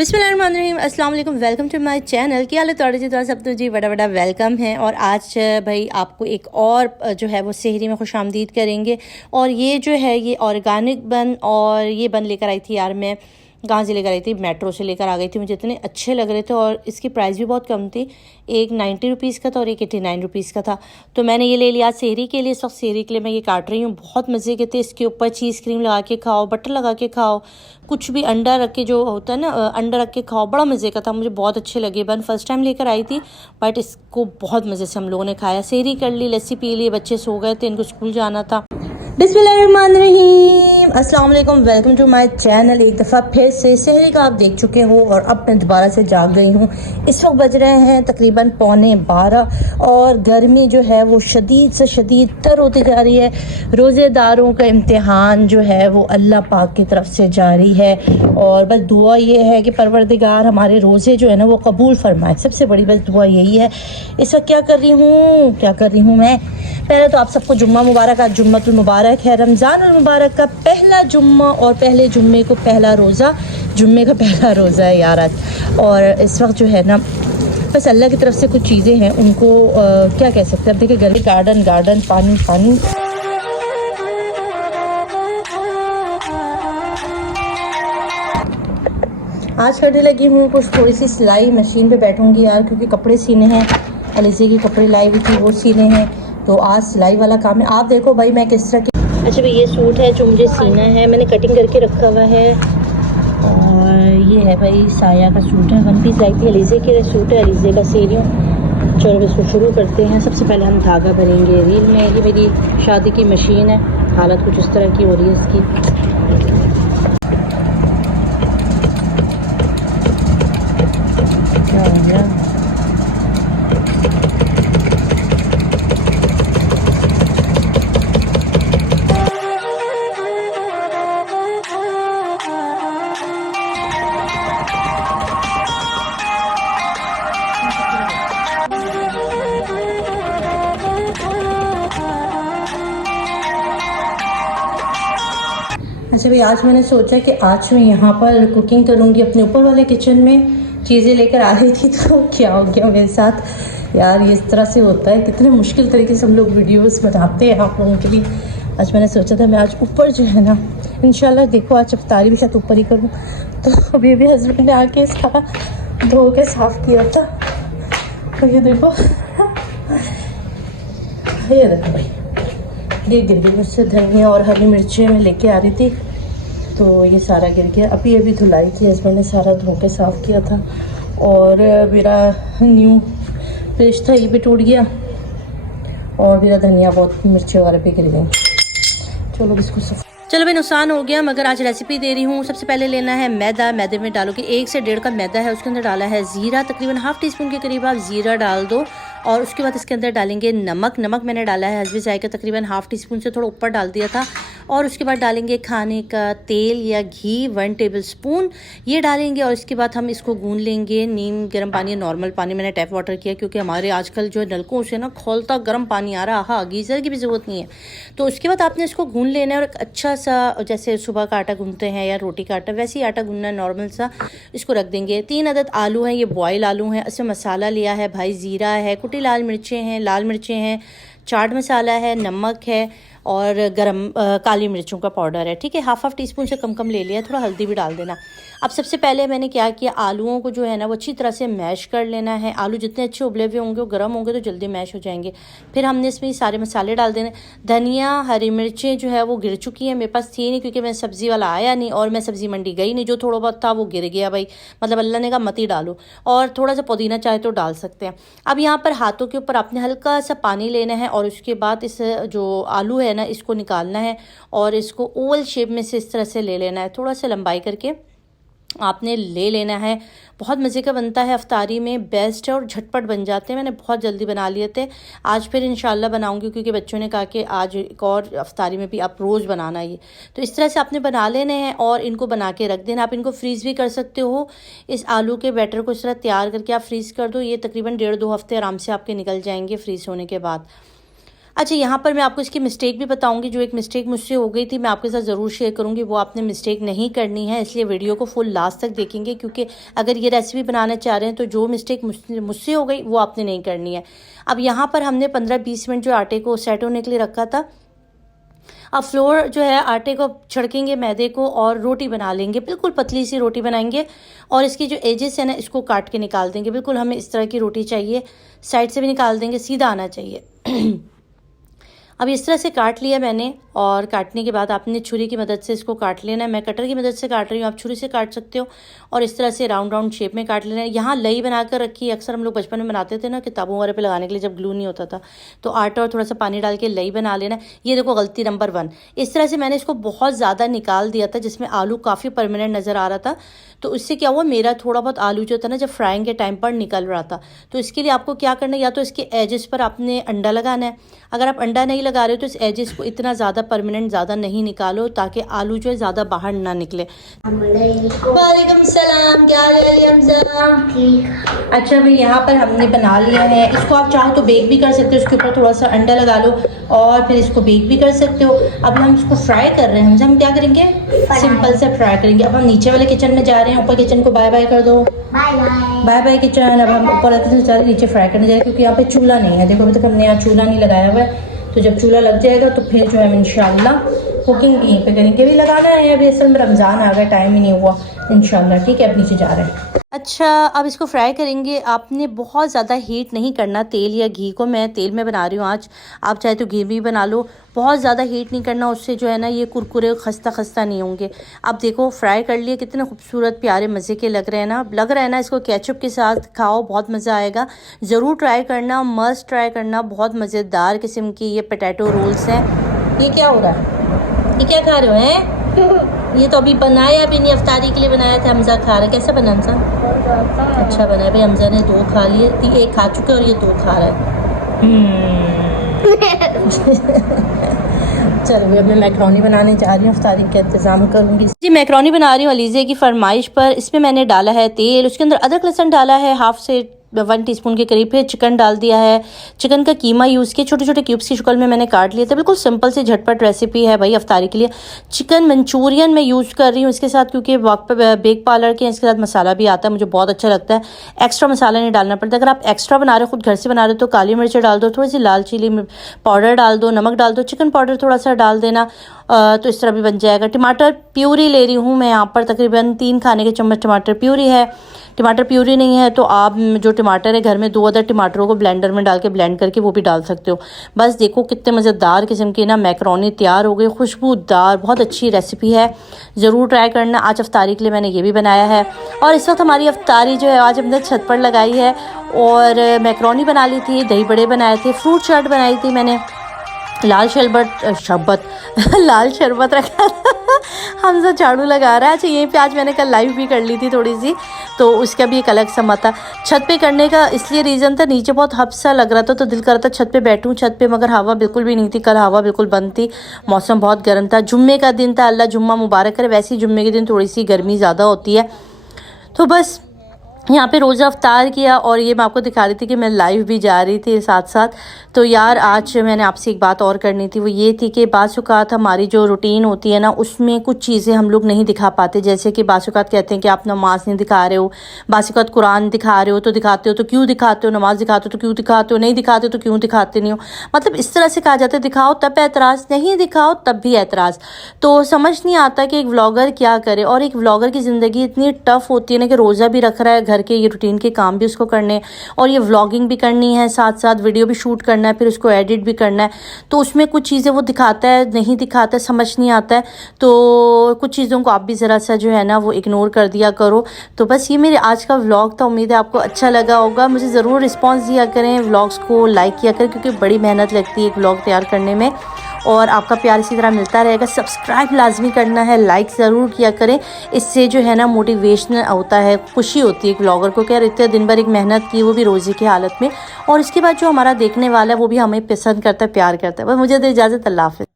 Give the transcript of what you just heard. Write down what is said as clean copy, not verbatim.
बिस्मिल्लाहिर्रहमानिर्रहीम, अस्सलाम वालेकुम। Welcome to my channel. क्या हाल है थोड़े जी तो सब तो जी बड़ा वेलकम है। और आज भाई आपको एक और जो है वो सेहरी में खुश आमदीद करेंगे। और ये जो है ये ऑर्गेनिक बन, और ये बन लेकर आई थी यार, मैं कहाँ से लेकर आई थी, मेट्रो से लेकर आ गई थी। मुझे इतने अच्छे लग रहे थे और इसकी प्राइस भी बहुत कम थी। एक 90 रुपीज़ का था और एक 89 रुपीज़ का था। तो मैंने ये ले लिया सेहरी के लिए। इस वक्त सेहरी के लिए मैं ये काट रही हूँ। बहुत मज़े के थे। इसके ऊपर चीज़ क्रीम लगा के खाओ, बटर लगा के खाओ, कुछ भी अंडा रख के, जो होता है ना अंडा रख के खाओ, बड़ा मज़े का था। मुझे बहुत अच्छे लगे। बन फर्स्ट टाइम लेकर आई थी, बट इसको बहुत मज़े से हम लोगों ने खाया। सेहरी कर ली, लस्सी पी ली, बच्चे सो गए थे, इनको स्कूल जाना था। बिस्मिल्लाहिर्रहमानिर्रहीम, अस्सलाम वालेकुम। Welcome to my channel. एक दफ़ा फिर से सेहरी का आप देख चुके हो और अब मैं दोबारा से जाग गई हूँ। इस वक्त बज रहे हैं तकरीबन 11:15 और गर्मी जो है वो शदीद से शदीद तर होती जा रही है। रोज़ेदारों का इम्तिहान जो है वो अल्लाह पाक की तरफ से जारी है। और बस दुआ ये है कि परवरदिगार हमारे रोज़े जो है ना वो कबूल फरमाए। सबसे बड़ी बस दुआ यही है। इस वक्त क्या कर रही हूँ मैं। पहले तो आप सबको जुम्मा मुबारक। आज जुम्मतुल मुबारक है, रमज़ान मुबारक का पहला जुम्मा, और पहले जुम्मे को पहला रोज़ा, जुम्मे का पहला रोज़ा है यार आज। और इस वक्त जो है ना बस अल्लाह की तरफ से कुछ चीज़ें हैं, उनको क्या कह सकते हैं। अब देखिए घर में गार्डन, पानी। आज करने लगी हूँ कुछ थोड़ी सी सिलाई। मशीन पे बैठूँगी यार, क्योंकि कपड़े सीने हैं। अलीज़े के कपड़े लाई हुई थी, वो सीने हैं, तो आज सिलाई वाला काम है। आप देखो भाई मैं किस तरह की। अच्छा भाई, ये सूट है जो मुझे सीना है, मैंने कटिंग करके रखा हुआ है। और ये है भाई साया का सूट है, 1 पीस लाई थी। अलीज़े के सूट है, अलीज़े का सी रही हूँ। चलो इसको शुरू करते हैं। सबसे पहले हम धागा भरेंगे रील में। ये मेरी शादी की मशीन है, हालत कुछ इस तरह की हो रही है इसकी। अच्छा भाई, आज मैंने सोचा कि आज मैं यहाँ पर कुकिंग करूँगी अपने ऊपर वाले किचन में। चीज़ें लेकर आ रही थी तो क्या हो गया मेरे साथ यार, ये इस तरह से होता है। कितने मुश्किल तरीके से हम लोग वीडियोस बनाते हैं आप लोगों के लिए। आज मैंने सोचा था मैं आज ऊपर जो है ना, इंशाल्लाह देखो आज इफ्तारी भी शायद ऊपर ही करूँ। तो अभी भी हस्बैंड ने आके सारा धो के साफ़ किया था। तो ये देखो भाई, ये गिर गई मुझसे। धनिया और हरी मिर्चें मैं लेके आ रही थी, तो ये सारा गिर गया। अभी धुलाई की, हस्बैंड ने सारा धो के साफ़ किया था। और मेरा न्यू फ्रिज था, ये भी टूट गया। और मेरा धनिया बहुत मिर्ची वगैरह भी गिर गई। चलो भाई, नुकसान हो गया, मगर आज रेसिपी दे रही हूँ। सबसे पहले लेना है मैदा। मैदे में डालोगे 1 से 1.5 कप मैदा है, उसके अंदर डाला है ज़ीरा, तकरीबन ½ टीस्पून के करीब आप ज़ीरा डाल दो। और उसके बाद इसके अंदर डालेंगे नमक मैंने डाला है हस्बी जायका, तकरीबन ½ टीस्पून से थोड़ा ऊपर डाल दिया था। और उसके बाद डालेंगे खाने का तेल या घी 1 टेबल स्पून, ये डालेंगे। और इसके बाद हम इसको गूंद लेंगे। नीम गर्म पानी, नॉर्मल पानी, मैंने टैप वाटर किया क्योंकि हमारे आजकल जो नलकों से ना खौलता गर्म पानी आ रहा। हाँ, गीज़र की भी ज़रूरत नहीं है। तो उसके बाद आपने इसको गूंद लेना है और एक अच्छा सा, जैसे सुबह का आटा गूंदते हैं या रोटी का आटा, वैसे ही आटा गूंदना है नॉर्मल सा। इसको रख देंगे। 3 अदद आलू हैं, ये बॉयल आलू हैं। इसमें मसाला लिया है भाई, ज़ीरा है, कुटी लाल मिर्चें हैं, चाट मसाला है, नमक है और काली मिर्चों का पाउडर है। ठीक है, ½ टीस्पून से कम ले लिया। थोड़ा हल्दी भी डाल देना। अब सबसे पहले मैंने क्या किया, आलूओं को जो है ना वो अच्छी तरह से मैश कर लेना है। आलू जितने अच्छे उबले हुए होंगे, वो गर्म होंगे तो जल्दी मैश हो जाएंगे। फिर हमने इसमें सारे मसाले डाल देने। धनिया, हरी मिर्चें जो है वो गिर चुकी हैं, मेरे पास थी नहीं क्योंकि मैं सब्ज़ी वाला आया नहीं और मैं सब्ज़ी मंडी गई नहीं। जो थोड़ा बहुत था वो गिर गया भाई, मतलब अल्लाह ने कहा मत ही डालो। और थोड़ा सा पुदीना चाहे तो डाल सकते हैं। अब यहाँ पर हाथों के ऊपर आपने हल्का सा पानी लेना है और उसके बाद इस जो आलू है ना इसको निकालना है और इसको ओवल शेप में से इस तरह से ले लेना है। थोड़ा सा लंबाई करके आपने ले लेना है। बहुत मज़े का बनता है, अफ्तारी में बेस्ट है और झटपट बन जाते हैं। मैंने बहुत जल्दी बना लिए थे। आज फिर इंशाल्लाह बनाऊंगी क्योंकि बच्चों ने कहा कि आज एक और अफ्तारी में भी आप रोज़ बनाना ये। तो इस तरह से आपने बना लेने हैं और इनको बना के रख देना। आप इनको फ्रीज़ भी कर सकते हो। इस आलू के बैटर को इस तरह तैयार करके आप फ्रीज़ कर दो। ये तकरीबन 1.5-2 हफ्ते आराम से आपके निकल जाएंगे फ्रीज़ होने के बाद। अच्छा, यहाँ पर मैं आपको इसकी मिस्टेक भी बताऊंगी। जो एक मिस्टेक मुझसे हो गई थी मैं आपके साथ ज़रूर शेयर करूंगी, वो आपने मिस्टेक नहीं करनी है, इसलिए वीडियो को फुल लास्ट तक देखेंगे, क्योंकि अगर ये रेसिपी बनाना चाह रहे हैं तो जो मिस्टेक मुझसे हो गई वो आपने नहीं करनी है। अब यहाँ पर हमने 15-20 मिनट जो आटे को सेट होने के लिए रखा था। अब फ्लोर जो है आटे को छिड़केंगे मैदे को और रोटी बना लेंगे, बिल्कुल पतली सी रोटी बनाएंगे। और इसकी जो एजेस है ना इसको काट के निकाल देंगे। बिल्कुल हमें इस तरह की रोटी चाहिए, साइड से भी निकाल देंगे, सीधा आना चाहिए। अब इस तरह से काट लिया मैंने, और काटने के बाद आपने छुरी की मदद से इसको काट लेना है। मैं कटर की मदद से काट रही हूँ, आप छुरी से काट सकते हो। और इस तरह से राउंड राउंड शेप में काट लेना है। यहाँ लई बनाकर रखी है, अक्सर हम लोग बचपन में बनाते थे ना किताबों वगैरह पे लगाने के लिए, जब ग्लू नहीं होता था, तो आटा और थोड़ा सा पानी डाल के लई बना लेना। ये देखो गलती नंबर 1। इस तरह से मैंने इसको बहुत ज़्यादा निकाल दिया था, जिसमें आलू काफ़ी परमानेंट नज़र आ रहा था। तो उससे क्या हुआ, मेरा थोड़ा बहुत आलू जो था ना जब फ्राइंग के टाइम पर निकल रहा था। तो इसके लिए आपको क्या करना है, या तो इसके एजेस पर आपने अंडा लगाना है। अगर आप अंडा नहीं लगा रहे हो तो इस एजेस को इतना ज़्यादा परमानेंट ज़्यादा नहीं निकालो, ताकि आलू जो है ज़्यादा बाहर ना निकले। वालेकुम सलाम, क्या हाल है हमजा? अच्छा भाई, यहाँ पर हमने बना लिया है। इसको आप चाहो तो बेक भी कर सकते हो, उसके ऊपर थोड़ा सा अंडा लगा लो और फिर इसको बेक भी कर सकते हो। अब हम इसको फ्राई कर रहे हैं। हम क्या करेंगे, सिंपल से फ्राई करेंगे। अब हम नीचे वाले किचन में जा रहे हैं, ऊपर किचन को बाय बाय कर दो, बाय बाय किचन। अब हम ऊपर नीचे फ्राई करने जा रहे हैं, क्योंकि यहाँ पे चूल्हा नहीं है। देखो अभी तक हमने यहाँ चूल्हा नहीं लगाया हुआ है, तो जब चूल्हा लग जाएगा तो फिर जो है हम इंशाल्लाह कुकिंग भी यहीं पे करेंगे। अभी लगाना है, अभी असल में रमज़ान आ गया, टाइम ही नहीं हुआ इंशाल्लाह। ठीक है, अब नीचे जा रहे हैं। अच्छा, अब इसको फ्राई करेंगे। आपने बहुत ज़्यादा हीट नहीं करना तेल या घी को। मैं तेल में बना रही हूँ आज, आप चाहे तो घी भी बना लो। बहुत ज़्यादा हीट नहीं करना, उससे जो है ना ये कुरकुरे खस्ता खस्ता नहीं होंगे। अब देखो फ्राई कर लिए, कितने खूबसूरत प्यारे मज़े के लग रहे हैं ना। लग रहा है ना, इसको केचप के साथ खाओ, बहुत मज़ा आएगा। ज़रूर ट्राई करना, मस्ट ट्राई करना। बहुत मज़ेदार किस्म की ये पोटैटो रोल्स हैं। ये क्या हो रहा है, ये क्या खा रहे हो हैं? ये तो अभी बनाया भी नहीं, अफ्तारी के लिए बनाया था। हमजा खा रहा है। कैसा बना हमजा? अच्छा बना है भाई। हमजा ने 2 खा लिए, 1 खा चुके और ये 2 खा रहा है। चलो अब मैं मैक्रोनी बनाने जा रही हूँ, अफ्तारी का इंतज़ाम करूँगी जी। मैक्रोनी बना रही हूँ अलीज़े की फरमाइश पर। इसमें मैंने डाला है तेल, उसके अंदर अदरक लहसुन डाला है 1 टीस्पून के करीब। फिर चिकन डाल दिया है, चिकन का कीमा यूज़ किया, छोटे छोटे क्यूब्स की शक्ल में मैंने काट लिया था। बिल्कुल सिंपल सी झटपट रेसिपी है भाई अफ्तारी के लिए। चिकन मंचूरियन मैं यूज़ कर रही हूँ इसके साथ, क्योंकि बेक पार्लर के इसके साथ मसाला भी आता है, मुझे बहुत अच्छा लगता है। एक्स्ट्रा मसाला नहीं डालना पड़ता। अगर आप एक्स्ट्रा बना रहे हो, खुद घर से बना रहे हो, तो काली मिर्च डाल दो, थोड़ी सी लाल चिली पाउडर डाल दो, नमक डाल दो, चिकन पाउडर थोड़ा सा डाल देना, तो इस तरह भी बन जाएगा। टमाटर प्यूरी ले रही हूँ मैं यहाँ पर, तकरीबन 3 खाने के चम्मच टमाटर प्यूरी है। टमाटर प्यूरी नहीं है तो आप जो टमाटर है घर में 2 अदर टमाटरों को ब्लेंडर में डाल के ब्लेंड करके वो भी डाल सकते हो। बस देखो कितने मज़ेदार किस्म की ना मैक्रोनी तैयार हो गई, खुशबूदार, बहुत अच्छी रेसिपी है, ज़रूर ट्राई करना। आज अफ्तारी के लिए मैंने ये भी बनाया है। और इस वक्त हमारी अफ्तारी जो है आज हमने छत पर लगाई है, और मैक्रोनी बना ली थी, दही बड़े बनाए थे, फ्रूट चाट बनाई थी मैंने, लाल शरबत लाल शरबत रखा था। हमजा झाड़ू लगा रहा है। अच्छा, यहीं पे आज मैंने कल लाइव भी कर ली थी थोड़ी सी, तो उसका भी एक अलग समा था। छत पे करने का इसलिए रीज़न था, नीचे बहुत हब्सा लग रहा था तो दिल कर रहा था छत पे बैठूं छत पे, मगर हवा बिल्कुल भी नहीं थी। कल हवा बिल्कुल बंद थी, मौसम बहुत गर्म था। जुम्मे का दिन था, अल्लाह जुम्मा मुबारक करे। वैसे ही जुम्मे के दिन थोड़ी सी गर्मी ज़्यादा होती है। तो बस यहाँ पे रोज़ा अफ्तार किया, और ये मैं आपको दिखा रही थी कि मैं लाइव भी जा रही थी साथ साथ। तो यार आज मैंने आपसे एक बात और करनी थी, वो ये थी कि बाज़-औक़ात हमारी जो रूटीन होती है ना, उसमें कुछ चीज़ें हम लोग नहीं दिखा पाते। जैसे कि बाज़-औक़ात कहते हैं कि आप नमाज नहीं दिखा रहे हो, बाज़-औक़ात कुरान दिखा रहे हो तो दिखाते हो तो क्यों दिखाते हो, नमाज दिखाते हो तो क्यों दिखाते हो, नहीं दिखाते हो तो क्यों दिखाते नहीं हो। मतलब इस तरह से कहा जाता है दिखाओ तब एतराज़, नहीं दिखाओ तब भी एतराज़। तो समझ नहीं आता कि एक व्लॉगर क्या करे। और एक व्लॉगर की ज़िंदगी इतनी टफ़ होती है ना कि रोज़ा भी रख रहा है, घर के ये रूटीन के काम भी उसको करने, और ये व्लॉगिंग भी करनी है, साथ साथ वीडियो भी शूट करना है, फिर उसको एडिट भी करना है। तो उसमें कुछ चीज़ें वो दिखाता है, नहीं दिखाता है, समझ नहीं आता है। तो कुछ चीज़ों को आप भी ज़रा सा जो है ना वो इग्नोर कर दिया करो। तो बस ये मेरे आज का व्लॉग था, उम्मीद है आपको अच्छा लगा होगा। मुझे ज़रूर रिस्पॉन्स दिया करें, व्लॉग्स को लाइक किया करें, क्योंकि बड़ी मेहनत लगती है एक व्लॉग तैयार करने में, और आपका प्यार इसी तरह मिलता रहेगा। सब्सक्राइब लाजमी करना है, लाइक ज़रूर किया करें, इससे जो है ना मोटिवेशन होता है, खुशी होती है एक व्लॉगर को कि यार इतने दिन भर एक मेहनत की, वो भी रोज़ी की हालत में, और इसके बाद जो हमारा देखने वाला है वो भी हमें पसंद करता है, प्यार करता है। बस मुझे दे इजाज़त, अल्लाह हाफ़िज़।